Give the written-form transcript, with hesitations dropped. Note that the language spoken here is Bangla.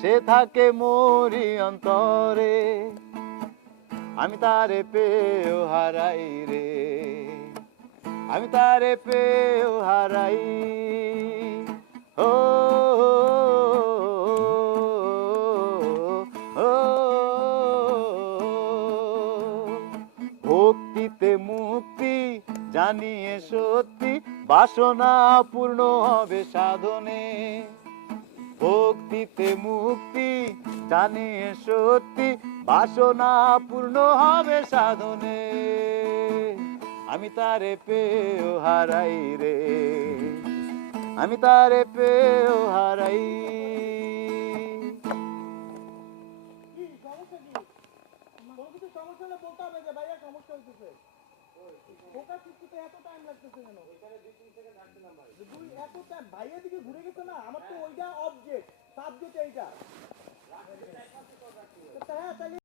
সে থাকে মোরি অন্তরে, আমি তারে পেয়েও হারাই রে, আমি তারে পেয়েও হারাই। ও ভক্তিতে মুক্তি জানিয়ে সত্যি, বাসনা পূর্ণ হবে সাধনে। ভক্তিতে মুক্তি জানিয়ে সত্যি, বাসনা পূর্ণ হবে সাধনে। আমি তারে পেয়েও হারাই রে, আমি তারে পেয়েও হারাই। ভাইয়ের দিকে ঘুরে গেছে না, আমার তো ওইটা অবজেক্ট।